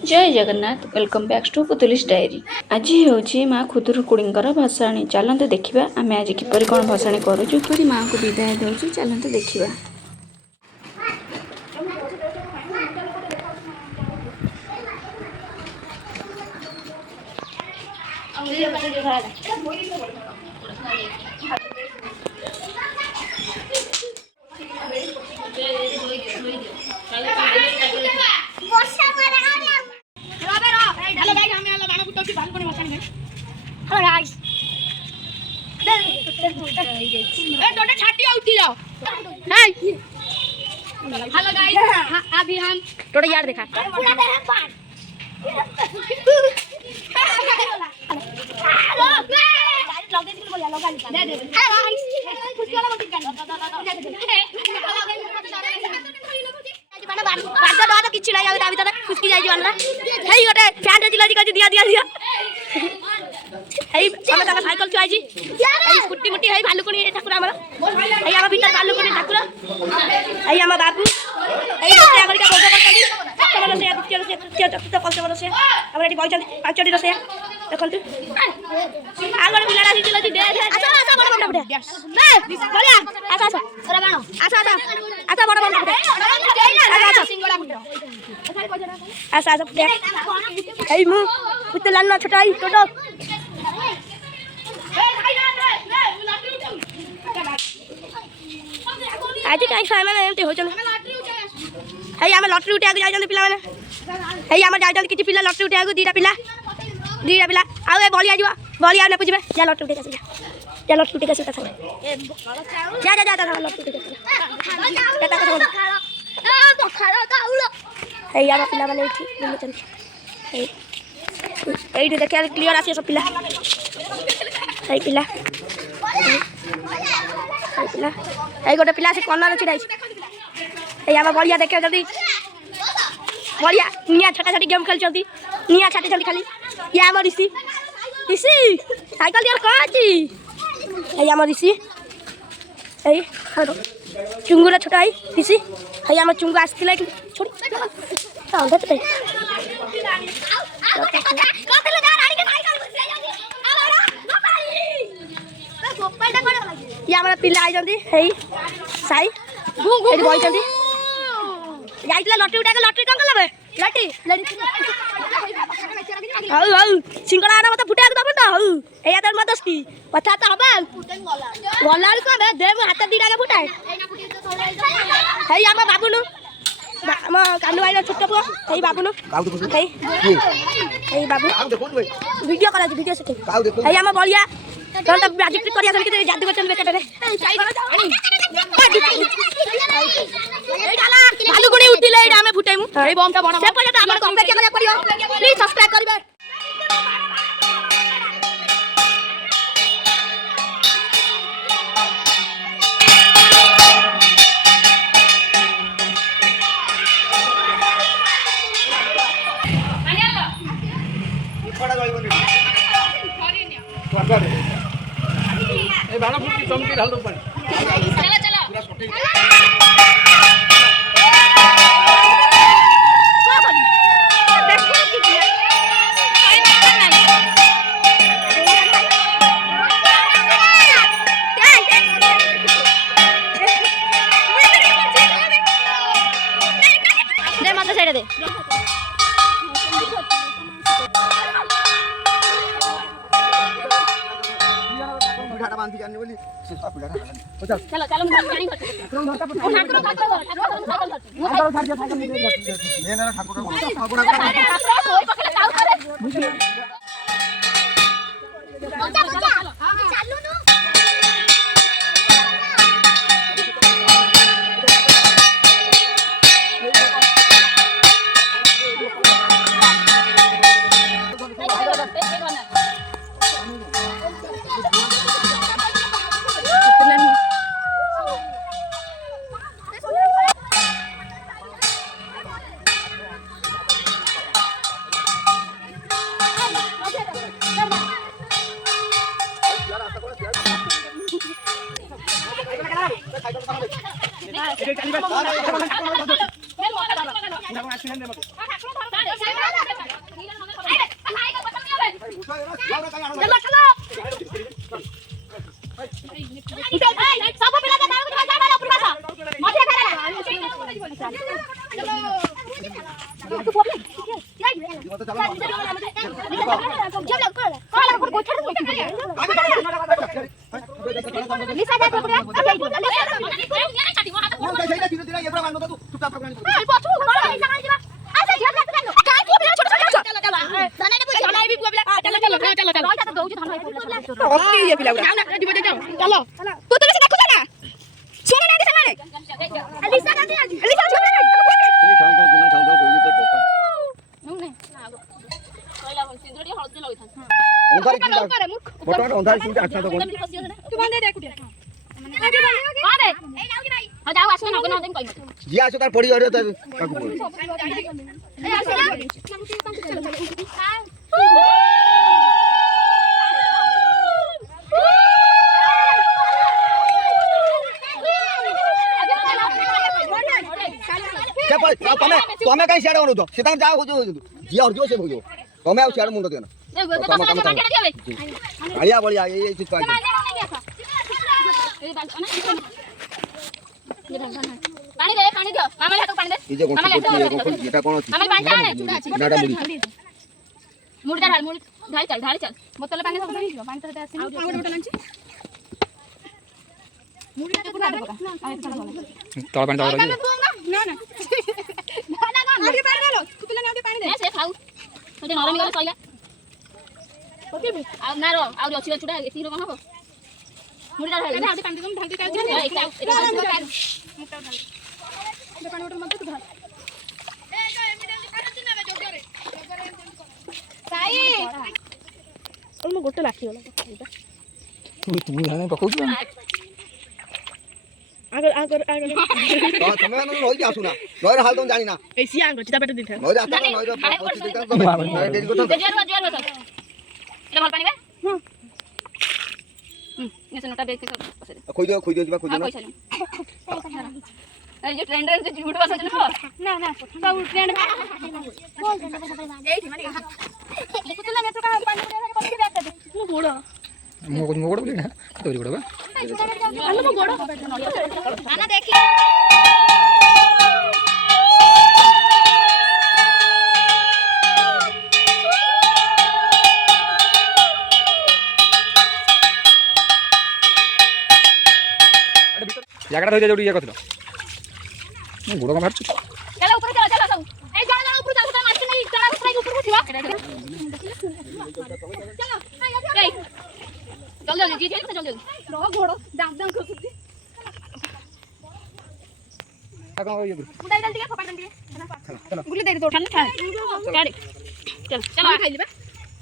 जय Jagannath welcome back to Putuli's diary. आज हूँ माँ खुदुरुकुड़ींकर भसाणी। चलते देखा आम आज किपर कौन भसाणी करूँ कि माँ को विदाय दौचु। चलते देखा। हेलो गाइस, अभी हम थोड़ा यार देखा କିଛି ନାହିଁ ତା ଭିତରେ ଖୁସି ଯାଇଛି ବାନ୍ଧା ହେଇ ଗୋଟେ ଫ୍ୟାନ୍ ଥିଲା ଦିଆ ଦିଆ ଦିଆ ହେଇ ଆମେ ତାଙ୍କ ସାଇକେଲ ଛୁଆ ହେଇଛି ସ୍କୁଟି ମୁଟି ହେଇ ଭାଲୁକୁଣି ଠାକୁର ଆମର ହେଇ ଆମ ଭିତରେ ଭାଲୁକୁଣି ଠାକୁର ହେଇ ଆମ ବାବୁ ହେଇ ରୋଷେଇଆ କରିକା ଭୋଗ କରୁଛନ୍ତି ପ୍ରଥମ ରୋଷେଇଆ ଦ୍ୱିତୀୟ ରୋଷେୟା ତୃତୀୟ ଚତୁର୍ଥ ପଞ୍ଚମ ରୋଷେୟା ଆମର ଏଠି ବଇଛନ୍ତି 5ଟି ରୋଷେୟା ଦେଖନ୍ତୁ ଆଉ ଗୋଟେ ପିଲାଟା ଆସିଛି ଦେ ଆସ ଆସ ବଡ଼ ବଣ୍ଡା ଫୁଟେ ବଳିଆ ଆସ ଆସ ଆସ ଆସ ଆସ ବଡ଼ ବଣ୍ଡା ଫୁଟେ ଆସ ଆସ ଫୁଟେ ହେଇ ମୁଁ ପୁତୁଲା ନା ଛୋଟ ହେଇ ଟୋଟୋ आज कहीं छुआ मैंने एमती हो आम लटरी उठा जाते पिला मैंने आम जा कि पिला लटरी उठा दीटा पिला आउ बलिया जा बलिया ने पूछे जा लटरी उठे जा लटरी उठे जा जा जा लटरी उठे आम पिला मैंने ये देखा क्लीयर आस सब पिला पिला गोटे पिला से कॉर्नर छिड़ा आम बलिया देखे जल्दी बलिया निया छटा छटी गेम खेलती निया छाटी छाटी खाली ये आम ऋषि ऋषि साइकेल दियार कौन अच्छी आम ऋषि चुंगुर छोटा है ऋषि आम चुंगु आसला छोड़ी ये आम पिला आई साई बही लटरी उठा लटरी कौन कल लटी हौ हौ सिंगड़ा मत फुटा दब तो हौ या तो मत दस्ती कथा तो हम गला दे हाथ दीटा फुटाए है आम बाबुनु आम कालू भाई छोट पुआ है बाबुनु है बाबू वीडियो करा वीडियो से है आम बलिया मैजिक ट्रिक करिया सके जादू करछन बेकटरे भालुकुणी उठिले एटा हमें फुटाइमु ए बमटा बड़ से पहिले त हमर अपेक्षा करिया पड़ियो प्लीज सब्सक्राइब करबे पड़ा गइबनी वाटर ए बाण फुटी चमकी ढाल दो पानी चलो चलो पूरा सटे दे मत साइड दे बांधी जाने वाली चलो चलो मैं गाड़ी करते जिया आसो तार पड़ी अरे तमें कहीं सियाड़े अनुद से जा जिया और जो से भोजो तमें आउ सियाड़े मुंड देना आलिया बलिया ये चीज पाई पानी दे मामा ले हाथ पानी दे ये कोन एटा कोन अछि नाडा मुड़ी ढाल ढाल चल बोतल पानी सब देई पानी तो आसी आ बोतल आंची मुड़ी को ना तळ पानी दवा ना आगे पानी लो कुतला ने पानी दे से खाऊ तो नरम गले सइला ओके आ ना रो आ अछि छुडा एती रो कोन हो मुड़ी ढाल ना पानी दम ढाल के काज दे पानी बोतल मत ढाल साई ओल मो गोटे लाठी वाला तू जाने पकाउछ आगर तो तमें न होई आसुना नय हाल तुम जानी ना एसी आंग चिता पेट दिथे नय जाता नय पछी देता तो डेरी को तो जोर मत एला भल पानी बे ये नोटा देख के खोई दियो जिबा खोई दियो ए जे ट्रेंड रे जे झूठ बस ना ना सब ट्रेंड एठी माने कुतला में तो का पानी पड़ी बैठ दे मो गोड़ बोली ना तोरी गोड़ बा अन्न मो गोड़ खाना देखी ଜାଗାଟା ଧୋଇ ଦେ ଯୋଉଠି ଇଏ କରିଥିଲ ଗୋଡ଼ କଣ ବାହାରୁଛୁ चलो ऊपर चलो सब ए चलो ऊपर चलो मार के नहीं चला ऊपर ऊपर उठिवा चलो ए जल्दी जी जल्दी रो घोड़ो दाम दाम करछी कौन ये मुंडा जल्दी के फपाड़ दे चलो गुली दे दे तो ठंडा गाड़ी चल चलो खाई लेबे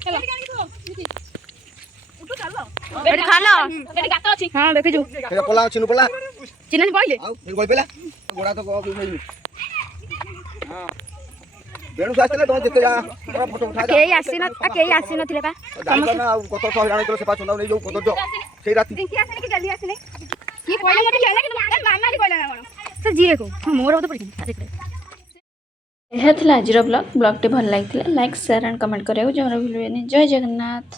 चलो उठो चलो बेटी खा लो बेटी गातो अछि हां देखि जो ए पला चिनु पला चिन्हन पहिले आउ ए गोल पेला गोड़ा तो को नहीं हां बेणु सास्ते तो जते जा फोटो उठा जा केई आसी नथिले बा समस्त ना कत सह जाने तो से पाछ ना नहीं जो कत जो सेई राती दिंकी आसने कि जल्दी आसने की कोइला मते लेला कि मामा री कोइला ना कोन सर जी को मोर तो पड़ी देखरे यह था आज ब्लॉग ब्लॉगटी भल लगी लाइक शेयर एंड कमेंट करें जमाना भूलिए जय जगन्नाथ।